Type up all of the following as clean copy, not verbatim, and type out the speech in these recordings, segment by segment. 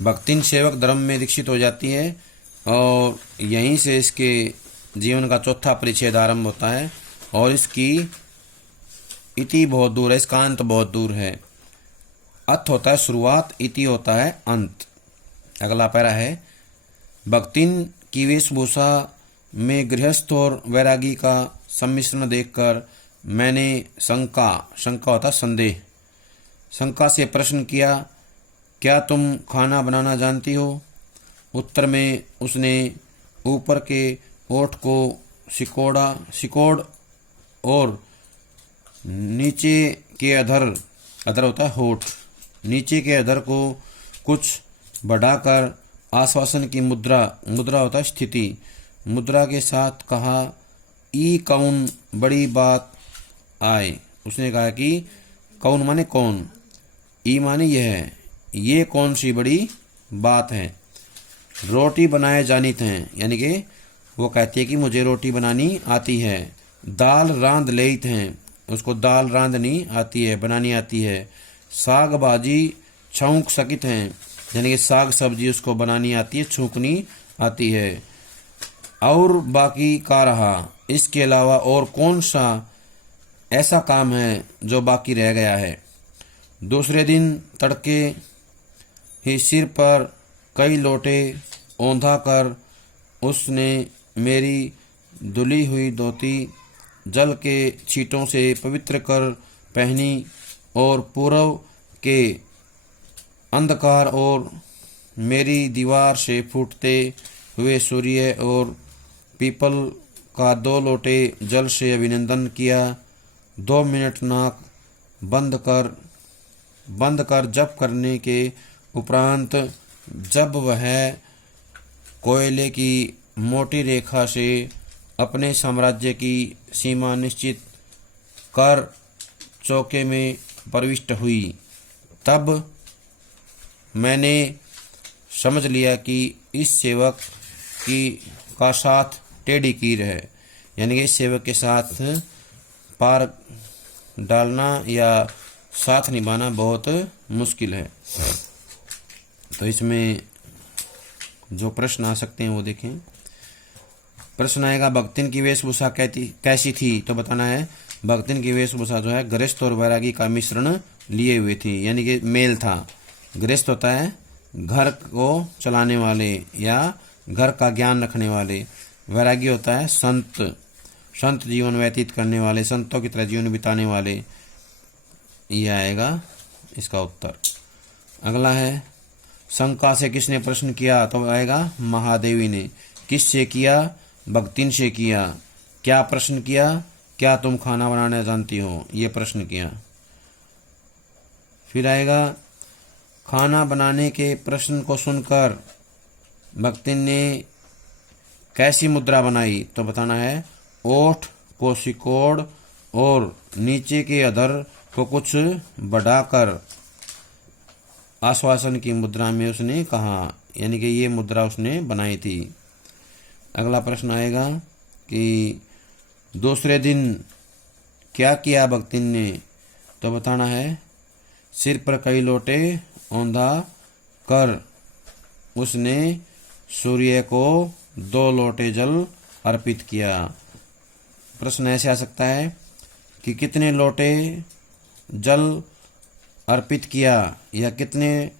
भक्तिन सेवक धर्म में दीक्षित हो जाती है और यहीं से इसके जीवन का चौथा परिच्छेद आरंभ होता है और इसकी इति बहुत दूर है, इसका अंत बहुत दूर है। अथ होता है शुरुआत, इति होता है अंत। अगला पैरा है, भक्तिन की वेशभूषा में गृहस्थ और वैरागी का सम्मिश्रण देखकर मैंने शंका होता संदेह, शंका से प्रश्न किया, क्या तुम खाना बनाना जानती हो? उत्तर में उसने ऊपर के ओठ को सिकोड़ और नीचे के अधर होता है होठ, नीचे के अधर को कुछ बढ़ाकर आश्वासन की मुद्रा होता है स्थिति, मुद्रा के साथ कहा, ई कौन बड़ी बात आए। उसने कहा कि कौन माने कौन, ई माने यह, ये कौन सी बड़ी बात है। रोटी बनाए जानित हैं, यानी कि वो कहती है कि मुझे रोटी बनानी आती है। दाल रांध लेत हैं, उसको दाल रांधनी आती है, बनानी आती है। साग भाजी छौंक सकित हैं, यानी कि साग सब्जी उसको बनानी आती है, छौंकनी आती है। और बाकी का रहा, इसके अलावा और कौन सा ऐसा काम है जो बाकी रह गया है। दूसरे दिन तड़के ही सिर पर कई लोटे औंधा कर उसने मेरी धुली हुई धोती जल के छींटों से पवित्र कर पहनी और पूर्व के अंधकार और मेरी दीवार से फूटते हुए सूर्य और पीपल का 2 लोटे जल से अभिनंदन किया। 2 मिनट नाक बंद कर जप करने के उपरांत जब वह कोयले की मोटी रेखा से अपने साम्राज्य की सीमा निश्चित कर चौके में प्रविष्ट हुई, तब मैंने समझ लिया कि इस सेवक का साथ टेढ़ी कीर है, यानी कि इस सेवक के साथ पार डालना या साथ निभाना बहुत मुश्किल है। तो इसमें जो प्रश्न आ सकते हैं वो देखें। प्रश्न आएगा, भक्तिन की वेशभूषा कैसी थी? तो बताना है भक्तिन की वेशभूषा जो है गृहस्थ और वैरागी का मिश्रण लिए हुए थी, यानी कि मेल था। गृहस्थ होता है घर को चलाने वाले या घर का ज्ञान रखने वाले, वैरागी होता है संत जीवन व्यतीत करने वाले, संतों की तरह जीवन बिताने वाले। ये आएगा इसका उत्तर। अगला है, शंका से किसने प्रश्न किया? तो आएगा महादेवी ने। किससे किया? भक्तिन से किया। क्या प्रश्न किया? क्या तुम खाना बनाना जानती हो? ये प्रश्न किया। फिर आएगा, खाना बनाने के प्रश्न को सुनकर भक्तिन ने कैसी मुद्रा बनाई? तो बताना है ओठ को सिकोड़ और नीचे के अधर को कुछ बढ़ाकर आश्वासन की मुद्रा में उसने कहा, यानी कि ये मुद्रा उसने बनाई थी। अगला प्रश्न आएगा कि दूसरे दिन क्या किया भक्तिन ने? तो बताना है सिर पर कई लोटे औंधा कर उसने सूर्य को 2 लोटे जल अर्पित किया। प्रश्न ऐसे आ सकता है कि कितने लोटे जल अर्पित किया या कितने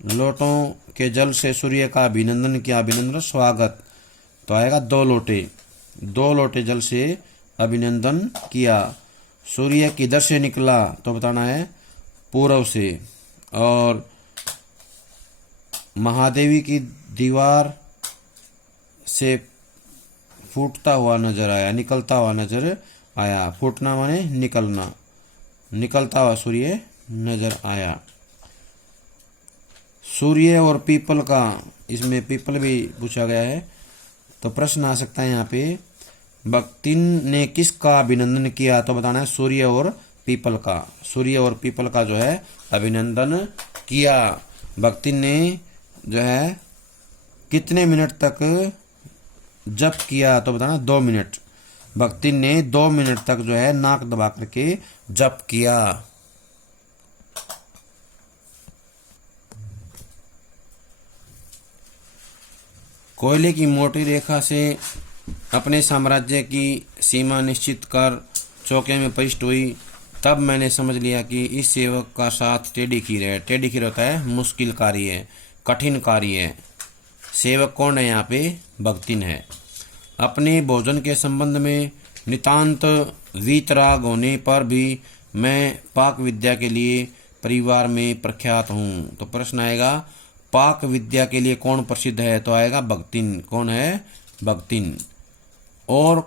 लोटों के जल से सूर्य का अभिनंदन किया, अभिनंदन स्वागत। तो आएगा 2 लोटे, 2 लोटे जल से अभिनंदन किया। सूर्य किधर से निकला? तो बताना है पूर्व से। और महादेवी की दीवार से फूटता हुआ नजर आया, निकलता हुआ नजर आया। फूटना माने निकलना, निकलता हुआ सूर्य नजर आया। सूर्य और पीपल का, इसमें पीपल भी पूछा गया है। तो प्रश्न आ सकता है यहाँ पे, भक्तिन ने किसका अभिनंदन किया? तो बताना है सूर्य और पीपल का। सूर्य और पीपल का जो है अभिनंदन किया। भक्तिन ने जो है कितने मिनट तक जप किया? तो बताना 2 मिनट। भक्तिन ने 2 मिनट तक जो है नाक दबा करके जप किया। कोयले की मोटी रेखा से अपने साम्राज्य की सीमा निश्चित कर चौके में प्रविष्ट हुई, तब मैंने समझ लिया कि इस सेवक का साथ टेढ़ी खीर है। टेढ़ी खीर होता है मुश्किल कार्य है, कठिन कार्य है। सेवक कौन है यहाँ पे? भक्तिन है। अपने भोजन के संबंध में नितांत वीतराग होने पर भी मैं पाक विद्या के लिए परिवार में प्रख्यात हूँ। तो प्रश्न आएगा पाक विद्या के लिए कौन प्रसिद्ध है? तो आएगा भक्तिन। कौन है? भक्तिन। और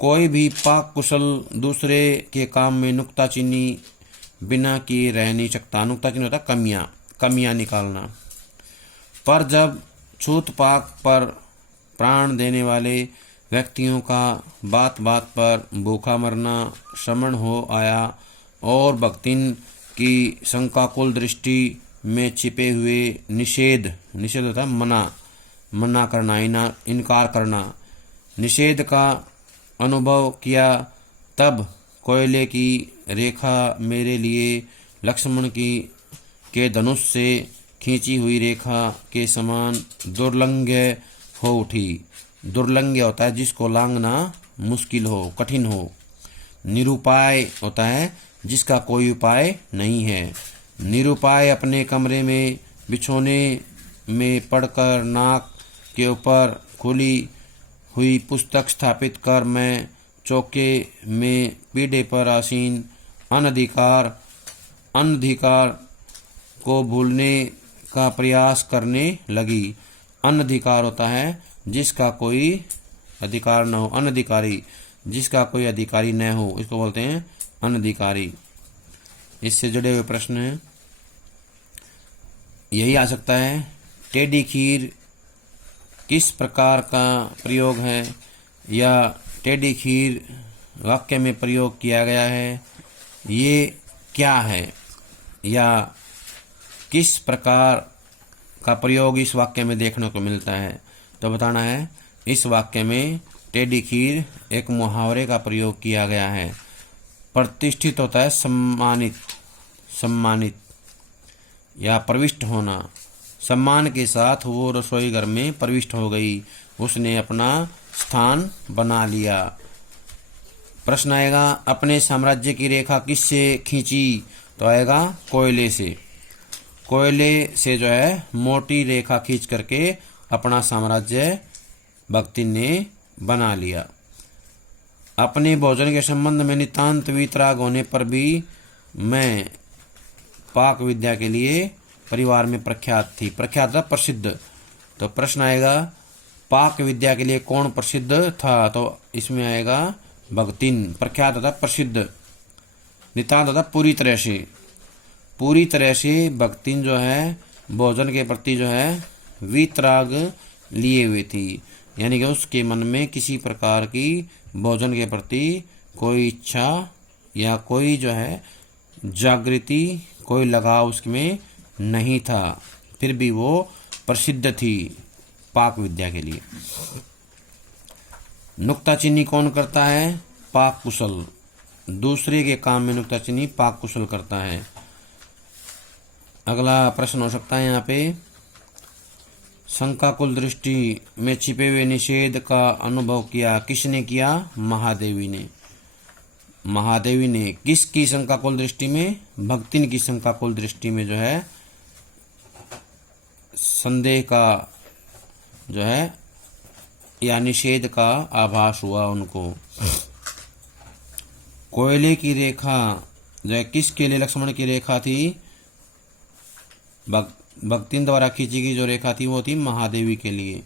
कोई भी पाक कुशल दूसरे के काम में नुक्ताचीनी बिना किए रह नहीं सकता। नुक्ताचीनी होता कमियां निकालना। पर जब छूत पाक पर प्राण देने वाले व्यक्तियों का बात बात पर भूखा मरना श्रवण हो आया और भक्तिन की शंकाकुल दृष्टि में छिपे हुए निषेध होता मना करना, इनकार करना, निषेध का अनुभव किया, तब कोयले की रेखा मेरे लिए लक्ष्मण के धनुष से खींची हुई रेखा के समान दुर्लंघ्य हो उठी। दुर्लंघ्य होता है जिसको लांघना मुश्किल हो, कठिन हो। निरुपाय होता है जिसका कोई उपाय नहीं है। निरुपाय अपने कमरे में बिछोने में पड़कर नाक के ऊपर खुली हुई पुस्तक स्थापित कर मैं चौके में पीढ़े पर आसीन अनधिकार को भूलने का प्रयास करने लगी। अनधिकार होता है जिसका कोई अधिकार न हो, अनधिकारी जिसका कोई अधिकारी न हो, इसको बोलते हैं अनधिकारी। इससे जुड़े हुए प्रश्न हैं, यही आ सकता है टेढ़ी खीर किस प्रकार का प्रयोग है, या टेढ़ी खीर वाक्य में प्रयोग किया गया है, ये क्या है, या किस प्रकार का प्रयोग इस वाक्य में देखने को मिलता है। तो बताना है इस वाक्य में टेढ़ी खीर एक मुहावरे का प्रयोग किया गया है। प्रतिष्ठित होता है सम्मानित या प्रविष्ट होना। सम्मान के साथ वो रसोई घर में प्रविष्ट हो गई, उसने अपना स्थान बना लिया। प्रश्न आएगा अपने साम्राज्य की रेखा किससे खींची? तो आएगा कोयले से। कोयले से जो है मोटी रेखा खींच करके अपना साम्राज्य भक्ति ने बना लिया। अपने भोजन के संबंध में नितांत वीतराग होने पर भी मैं पाक विद्या के लिए परिवार में प्रख्यात थी। प्रख्यात था प्रसिद्ध। तो प्रश्न आएगा पाक विद्या के लिए कौन प्रसिद्ध था? तो इसमें आएगा भक्तिन। प्रख्यात था प्रसिद्ध। नितांत था पूरी तरह से भक्तिन जो है भोजन के प्रति जो है वीतराग लिए हुई थी, यानी कि उसके मन में किसी प्रकार की भोजन के प्रति कोई इच्छा या कोई जो है जागृति, कोई लगाव उसमें नहीं था, फिर भी वो प्रसिद्ध थी पाक विद्या के लिए। नुक्ताचीनी कौन करता है? पाक कुशल। दूसरे के काम में नुक्ताचीनी पाक कुशल करता है। अगला प्रश्न हो सकता है यहाँ पे, शंकाकुल दृष्टि में छिपे हुए निषेध का अनुभव किया, किसने किया? महादेवी ने। महादेवी ने किसकी शंकाकुल दृष्टि में? भक्तिन की शंकाकुल दृष्टि में जो है संदेह का जो है या निषेध का आभास हुआ उनको। कोयले की रेखा जो है किसके लिए लक्ष्मण की रेखा थी? भक्तिन द्वारा खींची गई जो रेखा थी वो थी महादेवी के लिए।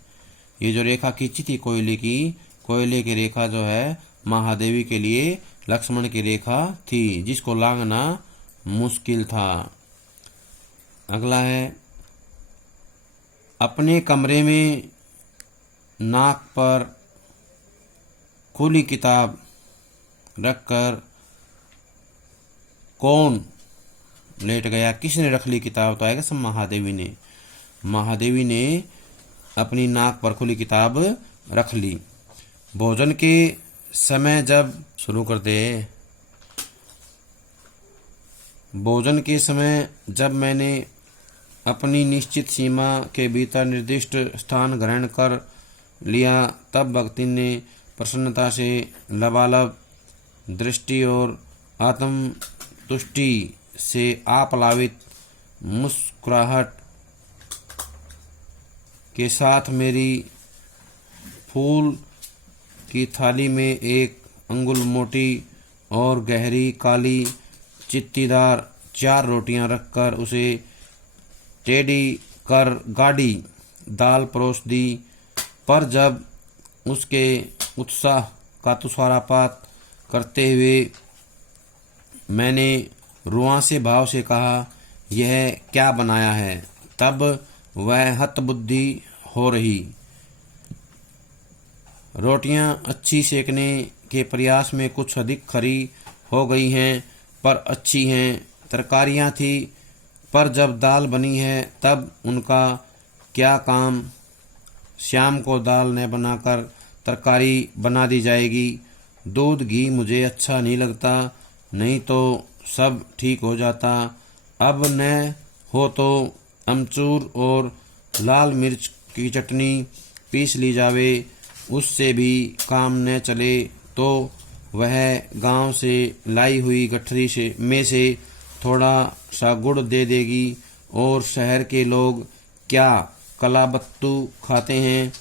ये जो रेखा खींची थी कोयले की रेखा जो है महादेवी के लिए लक्ष्मण की रेखा थी, जिसको लांघना मुश्किल था। अगला है अपने कमरे में नाक पर खुली किताब रखकर कौन लेट गया? किसने रख ली किताब? तो आएगा सब महादेवी ने। महादेवी ने अपनी नाक पर खुली किताब रख ली। भोजन के समय जब शुरू करते भोजन के समय जब मैंने अपनी निश्चित सीमा के भीतर निर्दिष्ट स्थान ग्रहण कर लिया। तब भक्तिन ने प्रसन्नता से लबालब दृष्टि और आत्मतुष्टि से आप्लावित मुस्कुराहट के साथ मेरी फूल की थाली में एक अंगुल मोटी और गहरी काली चित्तीदार 4 रोटियां रखकर उसे टेढ़ी कर गाढ़ी दाल परोस दी। पर जब उसके उत्साह का तुषारपात करते हुए मैंने रुआंसे भाव से कहा, यह क्या बनाया है, तब वह हतबुद्धि हो रही। रोटियां अच्छी सेकने के प्रयास में कुछ अधिक खरी हो गई हैं, पर अच्छी हैं। तरकारियां थी, पर जब दाल बनी है तब उनका क्या काम। शाम को दाल न बनाकर तरकारी बना दी जाएगी। दूध घी मुझे अच्छा नहीं लगता, नहीं तो सब ठीक हो जाता। अब न हो तो अमचूर और लाल मिर्च की चटनी पीस ली जावे, उससे भी काम न चले तो वह गांव से लाई हुई गठरी में से थोड़ा सा गुड़ दे देगी। और शहर के लोग क्या कलाबत्तू खाते हैं,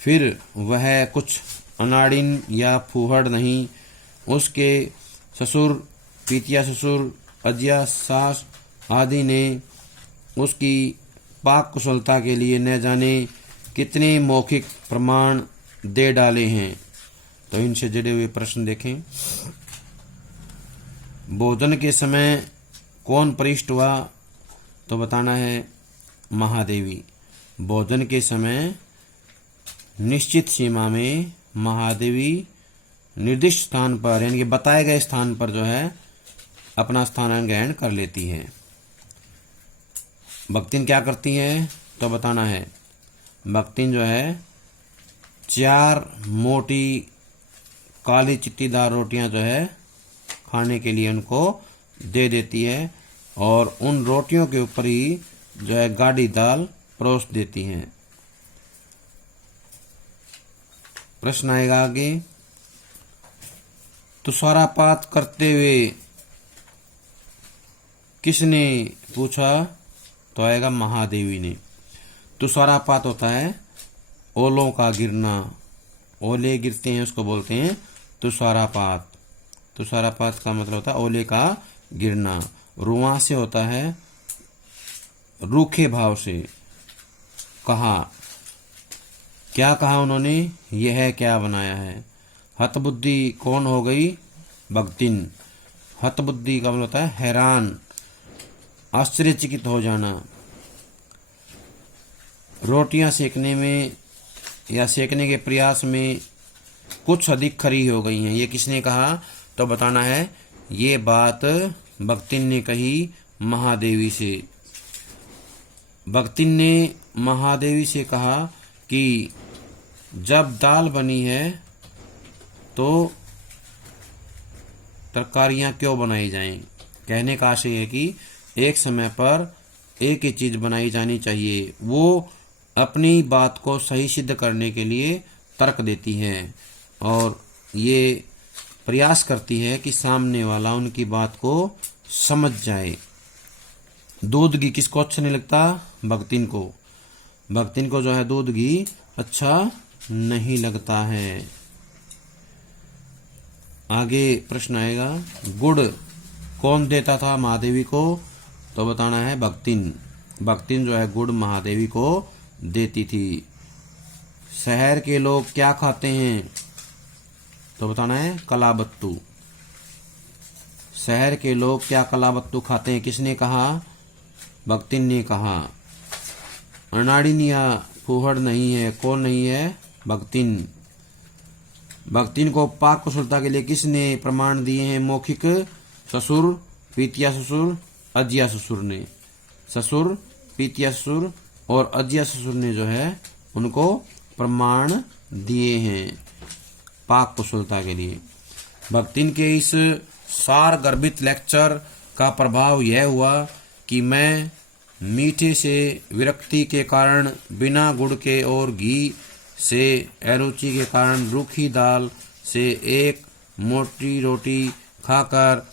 फिर वह कुछ अनाड़िन या फूहड़ नहीं। उसके ससुर, पितिया ससुर, अजिया सास आदि ने उसकी पाक कुशलता के लिए न जाने कितने मौखिक प्रमाण दे डाले हैं। तो इनसे जुड़े हुए प्रश्न देखें। भोजन के समय कौन परिष्ट हुआ, तो बताना है महादेवी। भोजन के समय निश्चित सीमा में महादेवी निर्दिष्ट स्थान पर यानी कि बताए गए स्थान पर जो है अपना स्थान ग्रहण कर लेती है। भक्तिन क्या करती है, तो बताना है भक्तिन जो है 4 मोटी काली चित्तीदार रोटियां जो है खाने के लिए उनको दे देती है और उन रोटियों के ऊपर ही जो है गाढ़ी दाल परोस देती हैं। प्रश्न आएगा आगे, तुषारपात करते हुए किसने पूछा, तो आएगा महादेवी ने। तुषारपात होता है ओलों का गिरना, ओले गिरते हैं उसको बोलते हैं तुषारपात। तुषारपात का मतलब होता है ओले का गिरना। रुआ से होता है रूखे भाव से। कहा, क्या कहा उन्होंने, यह क्या बनाया है। हतबुद्धि कौन हो गई, भक्तिन। हतबुद्धि का मतलब होता है हैरान, आश्चर्यचकित हो जाना। रोटियां सेकने में या सेकने के प्रयास में कुछ अधिक खरी हो गई हैं। ये किसने कहा, तो बताना है ये बात भक्तिन ने कही महादेवी से। भक्तिन ने महादेवी से कहा कि जब दाल बनी है तो तरकारियां क्यों बनाई जाएं। कहने का आशय है कि एक समय पर एक ही चीज बनाई जानी चाहिए। वो अपनी बात को सही सिद्ध करने के लिए तर्क देती है और ये प्रयास करती है कि सामने वाला उनकी बात को समझ जाए। दूध घी किसको अच्छा नहीं लगता, भक्तिन को। भक्तिन को जो है दूध घी अच्छा नहीं लगता है। आगे प्रश्न आएगा, गुड़ कौन देता था महादेवी को, तो बताना है भक्तिन। भक्तिन जो है गुड़ महादेवी को देती थी। शहर के लोग क्या खाते हैं, तो बताना है कलाबत्तू। शहर के लोग क्या कलाबत्तू खाते हैं, किसने कहा, भक्तिन ने कहा। अनाड़िन या फूहड़ नहीं है, कौन नहीं है, भक्तिन। भक्तिन को पाक कुशलता के लिए किसने प्रमाण दिए हैं, मौखिक ससुर, पितिया ससुर, अजिया ससुर ने। ससुर, पितिया ससुर और अजिया ससुर ने जो है उनको प्रमाण दिए हैं पाक कुशलता के लिए। भक्तिन के इस सार गर्भित लेक्चर का प्रभाव यह हुआ कि मैं मीठे से विरक्ति के कारण बिना गुड़ के और घी से अरुचि के कारण रूखी दाल से एक मोटी रोटी खाकर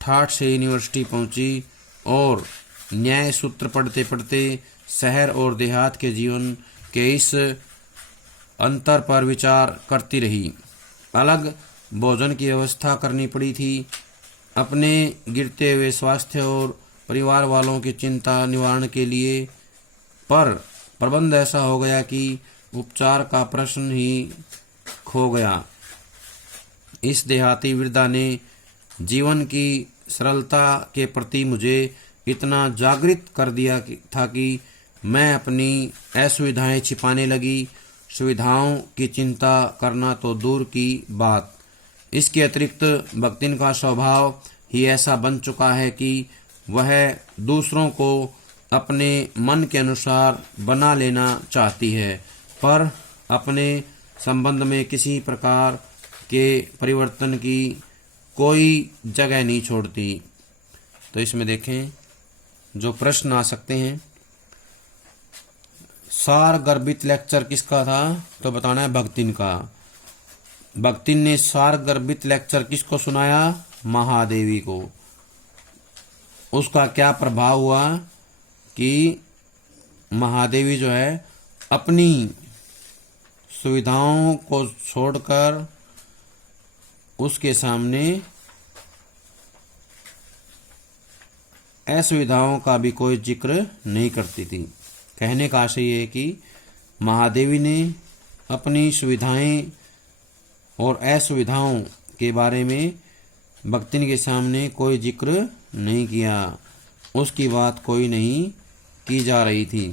ठाठ से यूनिवर्सिटी पहुंची और न्याय सूत्र पढ़ते पढ़ते शहर और देहात के जीवन के इस अंतर पर विचार करती रही। अलग भोजन की व्यवस्था करनी पड़ी थी। अपने गिरते हुए स्वास्थ्य और परिवार वालों की चिंता निवारण के लिए, पर प्रबंध ऐसा हो गया कि उपचार का प्रश्न ही खो गया। इस देहाती वृद्धा ने जीवन की सरलता के प्रति मुझे इतना जागृत कर दिया था कि मैं अपनी असुविधाएं छिपाने लगी। सुविधाओं की चिंता करना तो दूर की बात, इसके अतिरिक्त भक्तिन का स्वभाव ही ऐसा बन चुका है कि वह दूसरों को अपने मन के अनुसार बना लेना चाहती है, पर अपने संबंध में किसी प्रकार के परिवर्तन की कोई जगह नहीं छोड़ती। तो इसमें देखें जो प्रश्न आ सकते हैं। सार गर्भित लेक्चर किसका था? तो बताना है भक्तिन का। भक्तिन ने सार गर्भित लेक्चर किसको सुनाया? महादेवी को। उसका क्या प्रभाव हुआ कि महादेवी जो है अपनी सुविधाओं को छोड़कर उसके सामने असुविधाओं का भी कोई जिक्र नहीं करती थी। कहने का आशय ये है कि महादेवी ने अपनी सुविधाएं और असुविधाओं के बारे में भक्तिन के सामने कोई जिक्र नहीं किया, उसकी बात कोई नहीं की जा रही थी।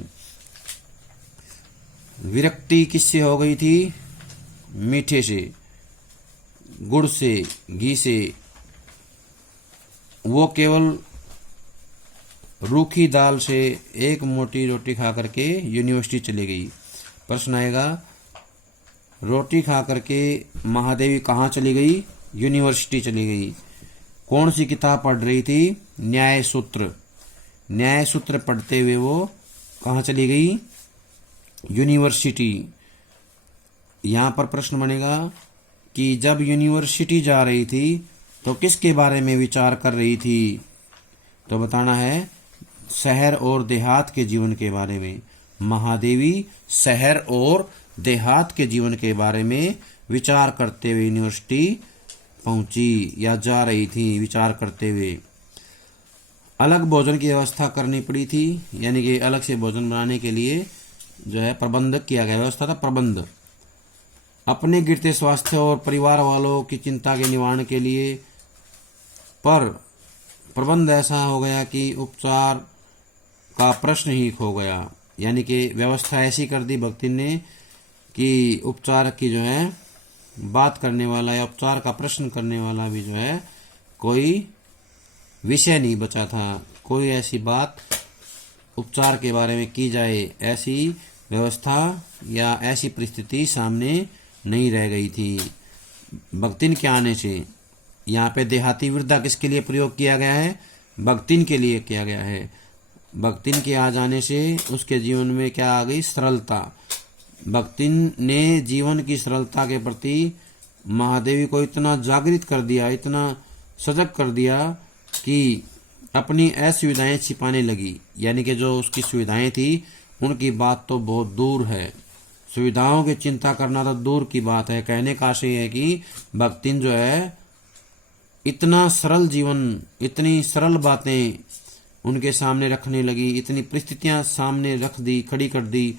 विरक्ति किससे हो गई थी? मीठे से, गुड़ से, घी से। वो केवल रूखी दाल से एक मोटी रोटी खा करके यूनिवर्सिटी चली गई। प्रश्न आएगा, रोटी खा करके महादेवी कहाँ चली गई? यूनिवर्सिटी चली गई। कौन सी किताब पढ़ रही थी? न्याय सूत्र। न्याय सूत्र पढ़ते हुए वो कहाँ चली गई? यूनिवर्सिटी। यहाँ पर प्रश्न बनेगा कि जब यूनिवर्सिटी जा रही थी तो किसके बारे में विचार कर रही थी? तो बताना है शहर और देहात के जीवन के बारे में। महादेवी शहर और देहात के जीवन के बारे में विचार करते हुए यूनिवर्सिटी पहुंची या जा रही थी। विचार करते हुए अलग भोजन की व्यवस्था करनी पड़ी थी, यानी कि अलग से भोजन बनाने के लिए जो है प्रबंध किया गया। व्यवस्था था प्रबंध। अपने गिरते स्वास्थ्य और परिवार वालों की चिंता के निवारण के लिए, पर प्रबंध ऐसा हो गया कि उपचार का प्रश्न ही खो गया। यानी कि व्यवस्था ऐसी कर दी भक्तिन ने कि उपचार की जो है बात करने वाला या उपचार का प्रश्न करने वाला भी जो है कोई विषय नहीं बचा था। कोई ऐसी बात उपचार के बारे में की जाए, ऐसी व्यवस्था या ऐसी परिस्थिति सामने नहीं रह गई थी। भक्तिन के आने से यहाँ पे देहाती वृद्धा किसके लिए प्रयोग किया गया है? भक्तिन के लिए किया गया है। भक्तिन के आ जाने से उसके जीवन में क्या आ गई? सरलता। भक्तिन ने जीवन की सरलता के प्रति महादेवी को इतना जागृत कर दिया, इतना सजग कर दिया कि अपनी असुविधाएं छिपाने लगी। यानी कि जो उसकी सुविधाएं थी उनकी बात तो बहुत दूर है, सुविधाओं की चिंता करना तो दूर की बात है। कहने का आशय है कि भक्तिन जो है इतना सरल जीवन, इतनी सरल बातें उनके सामने रखने लगी, इतनी परिस्थितियां सामने रख दी, खड़ी कर दी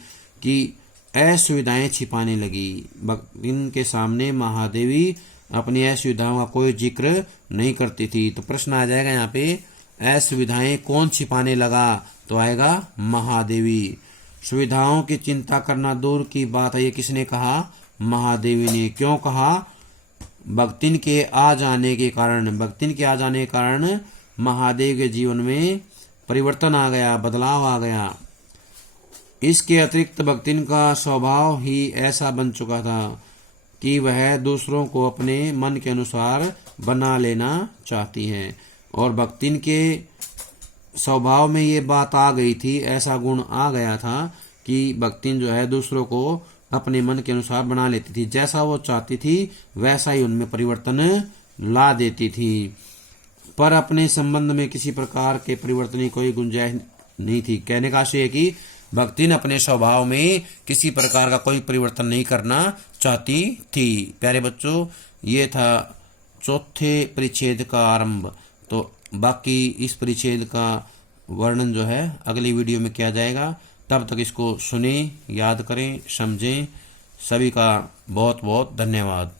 कि असुविधाएं छिपाने लगी। भक्तिन के सामने महादेवी अपनी असुविधाओं का कोई जिक्र नहीं करती थी। तो प्रश्न आ जाएगा यहाँ पे, असुविधाएं कौन छिपाने लगा? तो आएगा महादेवी। सुविधाओं की चिंता करना दूर की बात है, ये किसने कहा? महादेवी ने। क्यों कहा? भक्तिन के आ जाने के कारण। भक्तिन के आ जाने के कारण महादेव के जीवन में परिवर्तन आ गया, बदलाव आ गया। इसके अतिरिक्त भक्तिन का स्वभाव ही ऐसा बन चुका था कि वह दूसरों को अपने मन के अनुसार बना लेना चाहती हैं, और भक्तिन के स्वभाव में ये बात आ गई थी, ऐसा गुण आ गया था कि भक्तिन जो है दूसरों को अपने मन के अनुसार बना लेती थी। जैसा वो चाहती थी वैसा ही उनमें परिवर्तन ला देती थी, पर अपने संबंध में किसी प्रकार के परिवर्तन की कोई गुंजाइश नहीं थी। कहने का आशय है कि भक्तिन अपने स्वभाव में किसी प्रकार का कोई परिवर्तन नहीं करना चाहती थी। प्यारे बच्चों, ये था चौथे परिच्छेद का आरंभ। तो बाकी इस परिच्छेद का वर्णन जो है अगली वीडियो में किया जाएगा। तब तक इसको सुने, याद करें, समझें। सभी का बहुत बहुत धन्यवाद।